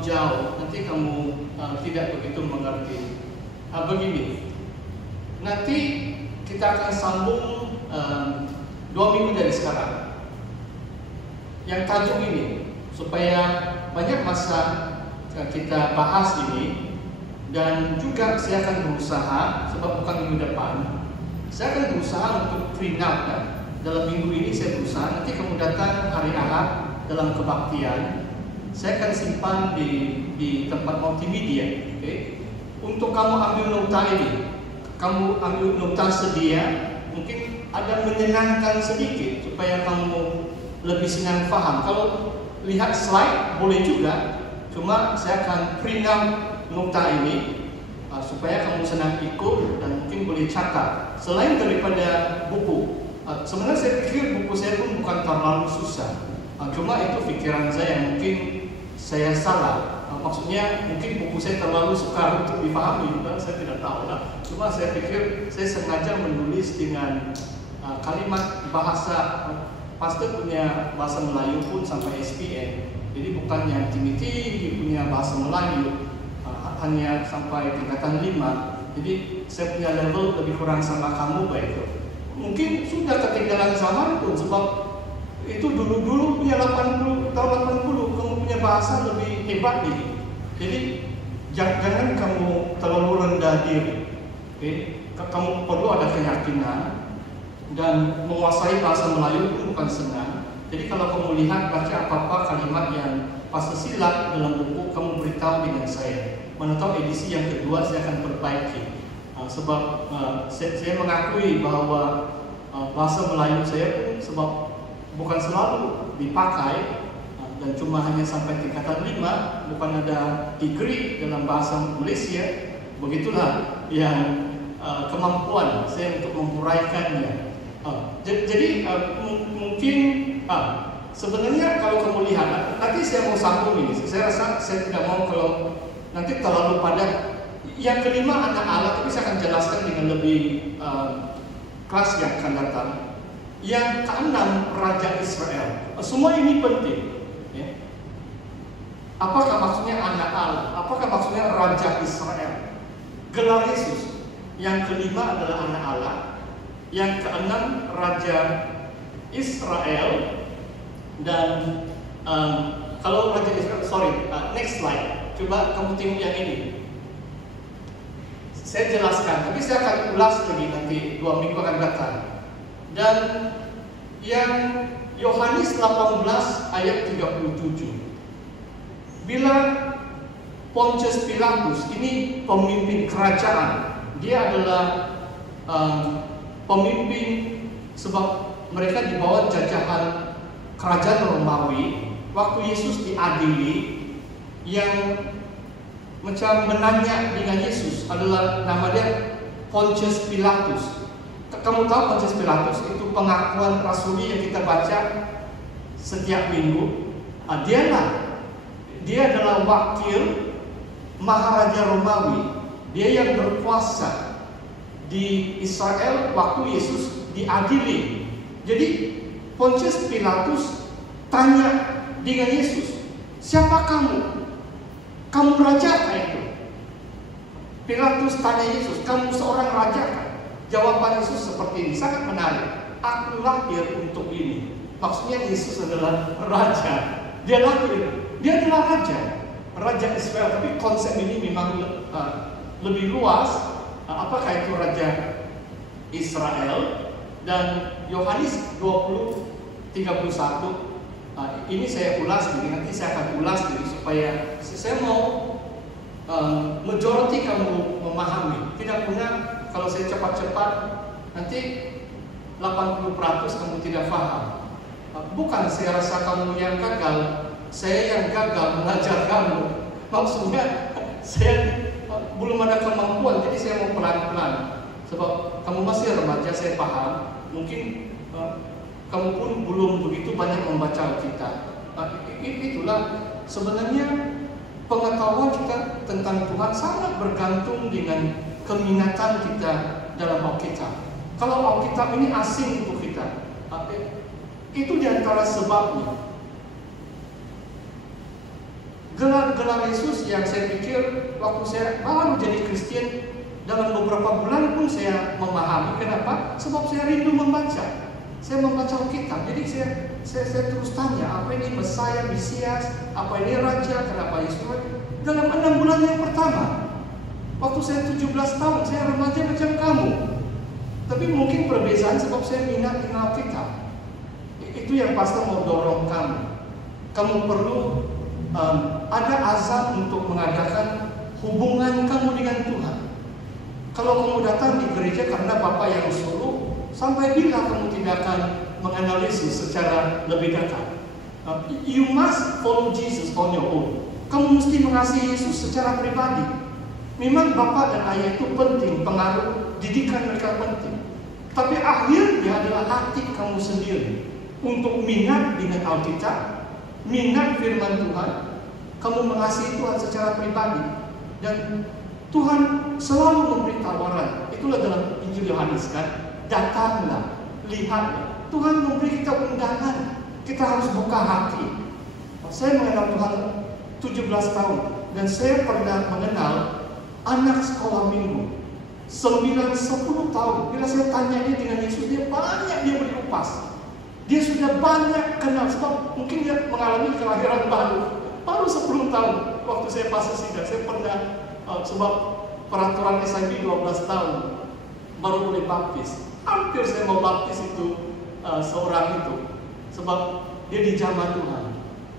terlalu jauh, nanti kamu tidak begitu mengerti. Begini, nanti kita akan sambung 2 minggu dari sekarang. Yang tajuk ini, supaya banyak masa kita bahas ini, dan juga saya akan berusaha, sebab bukan minggu depan, saya akan berusaha untuk prenup ya. Dalam minggu ini saya berusaha, nanti kamu datang hari Ahad dalam kebaktian, saya akan simpan di tempat multimedia, okay? Untuk kamu ambil nota ini, kamu ambil nota sedia, mungkin ada menyenangkan sedikit supaya kamu lebih senang paham. Kalau lihat slide boleh juga, cuma saya akan prenup nota ini supaya kamu senang ikut dan mungkin boleh catat. Selain daripada buku, sebenarnya saya pikir buku saya pun bukan terlalu susah. Cuma itu pikiran saya, mungkin saya salah. Maksudnya mungkin buku saya terlalu sukar untuk dipahami, saya tidak tahu lah. Cuma saya pikir saya sengaja menulis dengan kalimat bahasa, pastor punya bahasa Melayu pun sampai SPN. Jadi bukan yang tinggi-tinggi punya bahasa Melayu, hanya sampai tingkatan 5. Jadi saya punya level lebih kurang sama kamu baik. Mungkin sudah ketinggalan zaman pun, sebab itu dulu punya 80 tahun 80 kamu punya bahasa lebih hebat nih. Jadi jangan kamu terlalu rendah diri. Okay? Kamu perlu ada keyakinan, dan menguasai bahasa Melayu itu bukan senang. Jadi kalau kamu lihat baca apa-apa kalimat yang pasal silap dalam buku, kamu beritahu dengan saya. Mana tahu edisi yang kedua saya akan perbaiki. Sebab saya mengakui bahwa bahasa Melayu saya pun, sebab bukan selalu dipakai, dan cuma hanya sampai tingkatan 5, bukan ada degree dalam bahasa Malaysia. Begitulah yang kemampuan saya untuk menguraikannya. Jadi mungkin sebenarnya kalau kamu lihat, nanti saya mau sambung ini. Saya rasa saya tidak mau kalau nanti terlalu padat. Yang kelima anak Allah, tapi saya akan jelaskan dengan lebih kelas yang akan datang. Yang keenam Raja Israel. Semua ini penting. Ya. Apakah maksudnya anak Allah? Apakah maksudnya Raja Israel? Gelar Yesus. Yang kelima adalah anak Allah. Yang keenam Raja Israel. Dan kalau Raja Israel, next slide. Coba kamu tengok yang ini. Saya jelaskan, tapi saya akan ulas lagi nanti 2 minggu akan datang. Dan yang Yohanes 18 ayat 37. Bila Pontius Pilatus ini pemimpin kerajaan, dia adalah pemimpin sebab mereka di bawah jajahan kerajaan Romawi. Waktu Yesus diadili, yang macam menanya dengan Yesus adalah nama dia Pontius Pilatus. Kamu tahu Pontius Pilatus itu pengakuan rasuli yang kita baca setiap minggu. Dia adalah wakil Maharaja Romawi. Dia yang berkuasa di Israel waktu Yesus diadili. Jadi Pontius Pilatus tanya dengan Yesus, siapa kamu? Kamu raja kah itu? Pilatus tanya Yesus, kamu seorang raja kah? Jawaban Yesus seperti ini, sangat menarik. Aku lahir untuk ini. Maksudnya Yesus adalah raja. Dia lahir, dia adalah Raja Israel. Tapi konsep ini memang lebih luas. Apakah itu Raja Israel? Dan Yohanes 20:31. Ini saya ulas nanti saya akan ulas supaya saya mau majority kamu memahami. Tidak guna kalau saya cepat-cepat nanti 80% kamu tidak paham. Bukan saya rasa kamu yang gagal, saya yang gagal mengajar kamu. Maksudnya saya belum ada kemampuan, jadi saya mau pelan-pelan. Sebab kamu masih remaja, saya paham. Mungkin kamu pun belum begitu banyak membaca Alkitab. Itulah sebenarnya pengetahuan kita tentang Tuhan sangat bergantung dengan keminatan kita dalam Alkitab. Kalau Alkitab ini asing untuk kita, itu diantara sebabnya. Gelar gelar Yesus yang saya pikir waktu saya baru jadi Kristen, dalam beberapa bulan pun saya memahami. Kenapa? Sebab saya rindu membaca. Saya membaca Alkitab. Jadi saya terus tanya, apa ini Mesias, apa ini Raja, kenapa Yesus? Dalam 6 bulan yang pertama, waktu saya 17 tahun, saya remaja macam kamu. Tapi mungkin perbezaan sebab saya minat dengan Alkitab. Itu yang pastor mau dorong kamu. Kamu perlu ada azam untuk mengadakan hubungan kamu dengan Tuhan. Kalau kamu datang di gereja karena Bapak yang suruh, sampai bila kamu tidak akan mengenal Yesus secara lebih dekat? You must follow Jesus on your own. Kamu mesti mengasihi Yesus secara pribadi. Memang Bapak dan Ayah itu penting, pengaruh didikan mereka penting. Tapi akhirnya adalah hati kamu sendiri untuk minat dengan Alkitab, minat firman Tuhan. Kamu mengasihi Tuhan secara pribadi, dan Tuhan selalu memberi tawaran. Itulah dalam Injil Yohanes kan, datanglah, lihatlah. Tuhan memberi kita undangan. Kita harus buka hati. Saya mengenal Tuhan 17 tahun, dan saya pernah mengenal anak sekolah minggu 9-10 tahun. Bila saya tanya dia dengan Yesus, dia banyak dia berkupas. Dia sudah banyak kenal, sebab mungkin dia mengalami kelahiran baru 10 tahun. Waktu saya pastor sidang, saya pernah sebab peraturan SIB 12 tahun baru boleh baptis. Hampir saya mau baptis itu seorang itu, sebab dia di zaman Tuhan.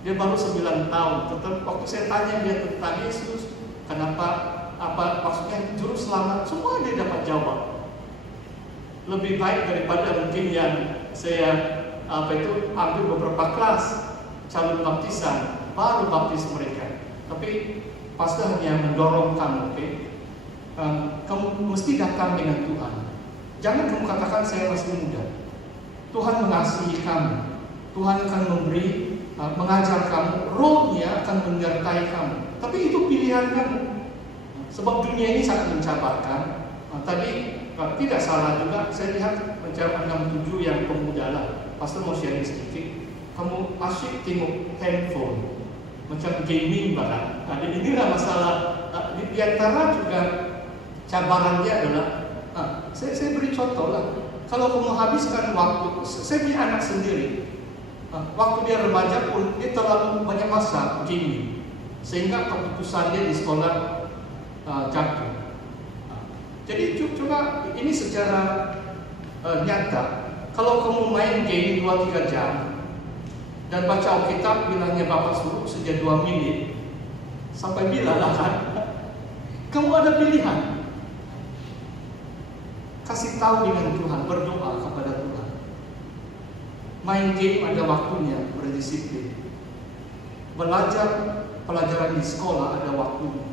Dia baru 9 tahun. Tetapi waktu saya tanya dia tentang Yesus, kenapa, apa maksudnya juru selamat, semua dia dapat jawab. Lebih baik daripada mungkin yang saya ambil beberapa kelas calon baptisan, baru baptis mereka. Tapi pastor hanya mendorong kamu, kamu mesti datang dengan Tuhan. Jangan kamu katakan saya masih muda. Tuhan mengasihi kamu. Tuhan akan memberi, mengajar kamu, rohnya akan menyertai kamu. Tapi itu pilihan kamu. Sebab dunia ini sangat mencabarkan. Tadi tidak salah juga, saya lihat macam 6-7 yang pemuda lah. Pastor mau sharing sedikit. Kamu asyik tengok handphone, macam gaming bahkan. Jadi inilah masalah. Di antara juga cabaran dia adalah, saya beri contoh lah. Kalau kamu habiskan waktu, saya punya anak sendiri. Waktu dia remaja pun dia terlalu banyak masa gaming, sehingga keputusan dia di sekolah jatuh. Jadi coba ini secara nyata. Kalau kamu main game 2-3 jam dan baca Alkitab bilangnya Bapak suruh sejak 2 menit, sampai bila lah kan? Kamu ada pilihan. Kasih tahu dengan Tuhan, berdoa kepada Tuhan. Main game ada waktunya, berdisiplin. Belajar pelajaran di sekolah ada waktunya.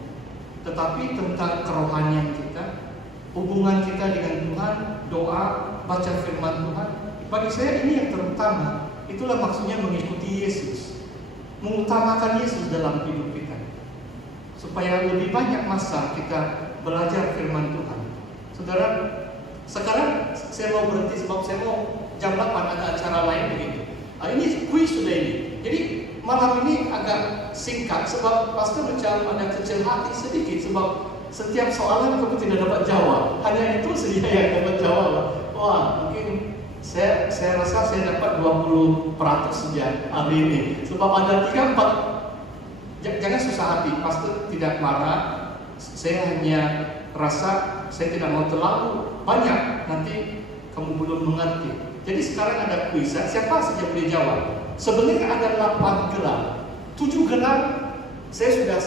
Tetapi tentang kerohanian kita, hubungan kita dengan Tuhan, doa, baca firman Tuhan, bagi saya ini yang terutama. Itulah maksudnya mengikuti Yesus, mengutamakan Yesus dalam hidup kita, supaya lebih banyak masa kita belajar firman Tuhan. Saudara, sekarang saya mau berhenti sebab saya mau jam 8 ada acara lain begitu. Ini kuis sudah ini. Jadi malam ini agak singkat sebab pastor macam ada kecil hati sedikit sebab setiap soalan kamu tidak dapat jawab. Hanya itu saja yang dapat jawab. Wah, mungkin saya rasa saya dapat 20% saja hari ini. Sebab ada 3-4. Jangan susah hati, pastor tidak marah. Saya hanya rasa saya tidak mau terlalu banyak, nanti kamu belum mengerti. Jadi sekarang ada kuis, siapa saja boleh jawab. Sebenarnya ada 8 gelar, 7 gelar saya sudah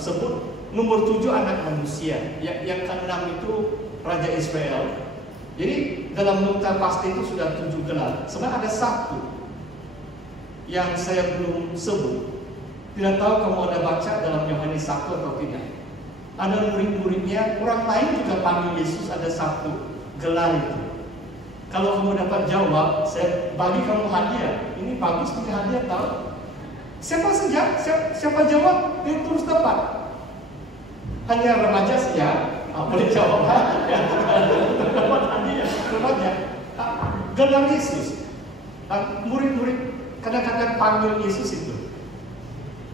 sebut. Nomor 7 anak manusia, yang ke-6 itu Raja Israel. Jadi dalam nota pasti itu sudah 7 gelar. Sebenarnya ada 1 yang saya belum sebut. Tidak tahu kamu ada baca dalam Yohanes 1 atau tidak. Ada murid-muridnya, orang lain juga panggil Yesus, ada 1 gelar itu. Kalau kamu dapat jawab, saya bagi kamu hadiah. Ini bagus punya hadiah, tahu? Siapa saja, siapa jawab, dia terus dapat. Hanya remaja saja boleh jawab. Dapat hadiah remaja. Gelar Yesus. Murid-murid kadang-kadang panggil Yesus itu.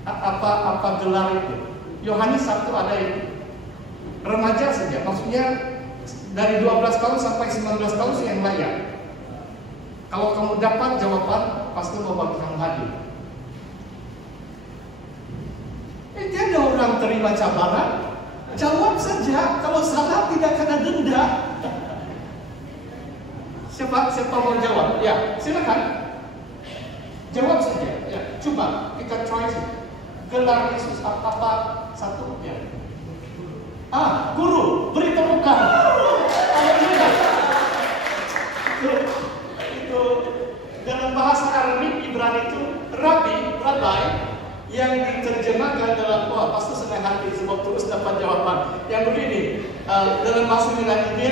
Apa gelar itu? Yohanes 1 ada itu. Remaja saja, maksudnya dari 12 tahun sampai 19 tahun sih yang layak. Kalau kamu dapat jawaban, pasti mau bagi kamu hadiah. Tiada orang terima cabaran, jawab saja. Kalau salah tidak kena denda. Siapa mau jawab? Ya, silakan. Jawab saja. Ya, coba kita try sih. Gelar Yesus apa satu? Ya. Guru, beri tepukan. Itu dalam bahasa Arabik Ibrani itu Rabbi yang diterjemahkan dalam pasti senang hati sebab terus dapat jawaban. Yang begini, dalam bahasa Yunani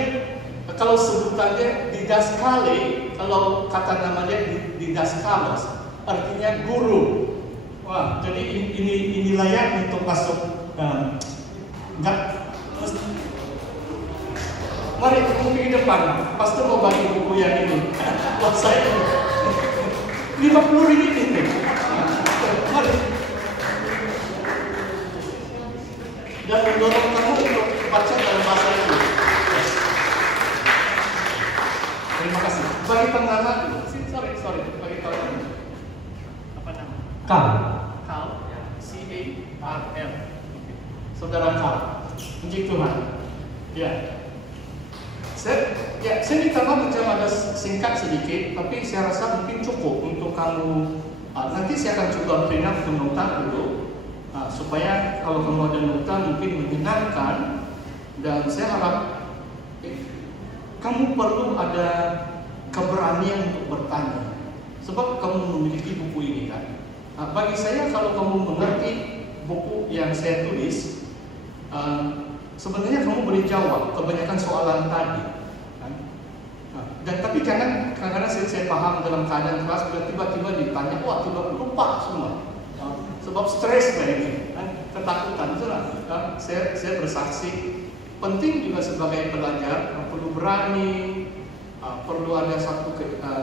kalau sebutannya didaskale, kalau kata namanya didaskalos, artinya guru. Wah, jadi ini layak untuk masuk. Mari kamu pergi depan, pastor mau bagi buku yang ini. Buat saya 50 ringgit ini. Mari. Dan mendorong kamu untuk baca dalam bahasa itu. Terima kasih. Bagi pengamat, sorry, bagi pengamat. Apa nama? Kal, C-A-R-L. Saudara Kal, puji Tuhan. Ya. Saya minta maaf macam ada singkat sedikit, tapi saya rasa mungkin cukup untuk kamu. Nanti saya akan coba print out untuk nota dulu, supaya kalau kamu ada nota mungkin menyenangkan. Dan saya harap kamu perlu ada keberanian untuk bertanya, sebab kamu memiliki buku ini kan. Bagi saya kalau kamu mengerti buku yang saya tulis, sebenarnya kamu boleh jawab kebanyakan soalan tadi, kan? Dan tapi jangan kadang-kadang saya paham dalam keadaan kelas bila tiba-tiba ditanya, wah tiba lupa semua, sebab stres ini, kan? Ketakutan itulah. Saya bersaksi, penting juga sebagai pelajar perlu berani, perlu ada satu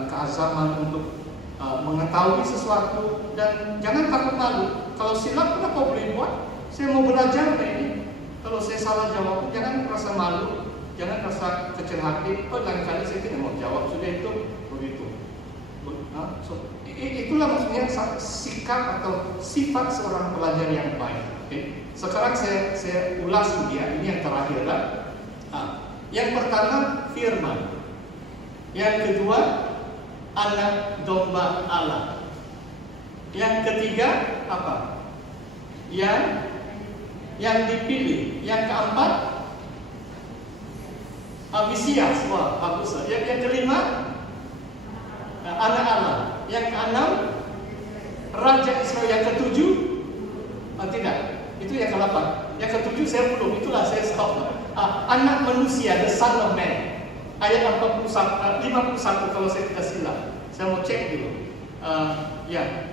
keazaman untuk mengetahui sesuatu dan jangan takut malu. Kalau silap kenapa boleh buat? Saya mau belajar ini. Kalau saya salah jawab, jangan merasa malu, jangan merasa kecil hati. Lain kali saya tidak mau jawab, sudah itu begitu. Itulah maksudnya sikap atau sifat seorang pelajar yang baik. Okay? Sekarang saya ulas dia, ini yang terakhir lah. Yang pertama firman, yang kedua anak domba Allah, yang ketiga apa? Yang dipilih. Yang keempat Mesias. Wah, bagus. Yang kelima anak Allah. Yang keenam Raja Israel. Yang ketujuh tidak. Itu yang ke-8. Yang ketujuh saya belum. Itulah saya stop. Anak manusia, the son of man. Ayat 51 kalau saya tidak silap. Saya mau cek dulu. Ya.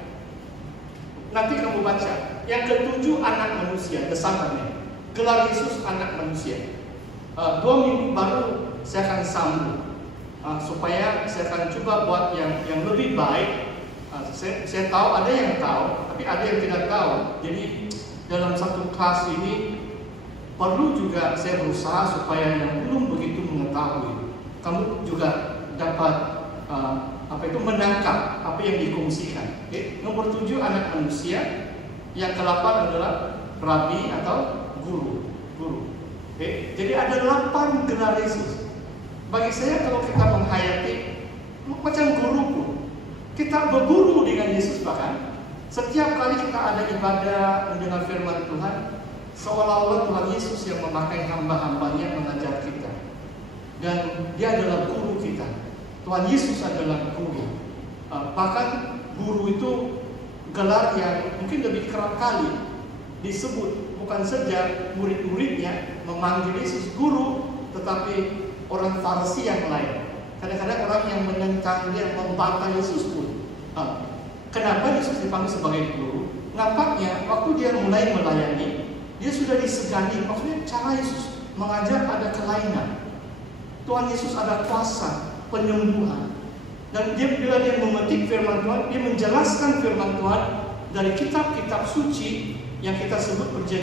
Nanti kamu baca. Yang ketujuh anak manusia, the son of man. Gelar Yesus anak manusia. 2 minggu baru saya akan sambung, supaya saya akan coba buat yang lebih baik. Saya tahu ada yang tahu, tapi ada yang tidak tahu. Jadi dalam satu kelas ini perlu juga saya berusaha supaya yang belum begitu mengetahui, kamu juga dapat menangkap apa yang dikongsikan. Okay? Nomor 7 anak manusia. Yang ke-8 adalah Rabi atau guru. Okay? Jadi ada 8 gelar Yesus. Bagi saya kalau kita menghayati macam guru pun, kita berguru dengan Yesus. Bahkan setiap kali kita ada ibadah mendengar firman Tuhan, seolah-olah Tuhan Yesus yang memakai hamba-hambanya mengajar kita. Dan dia adalah guru kita. Tuhan Yesus adalah guru. Bahkan guru itu gelar yang mungkin lebih kerap kali disebut. Bukan saja murid-muridnya memanggil Yesus guru, tetapi orang Farisi yang lain. Kadang-kadang orang yang menentang dia, membantah Yesus pun. Kenapa Yesus dipanggil sebagai guru? Nampaknya waktu dia mulai melayani, dia sudah disegani. Maksudnya cara Yesus mengajar ada kelainan. Tuhan Yesus ada kuasa penyembuhan. Dan bila dia memetik firman Tuhan, dia menjelaskan firman Tuhan dari kitab-kitab suci yang kita sebut perjanjian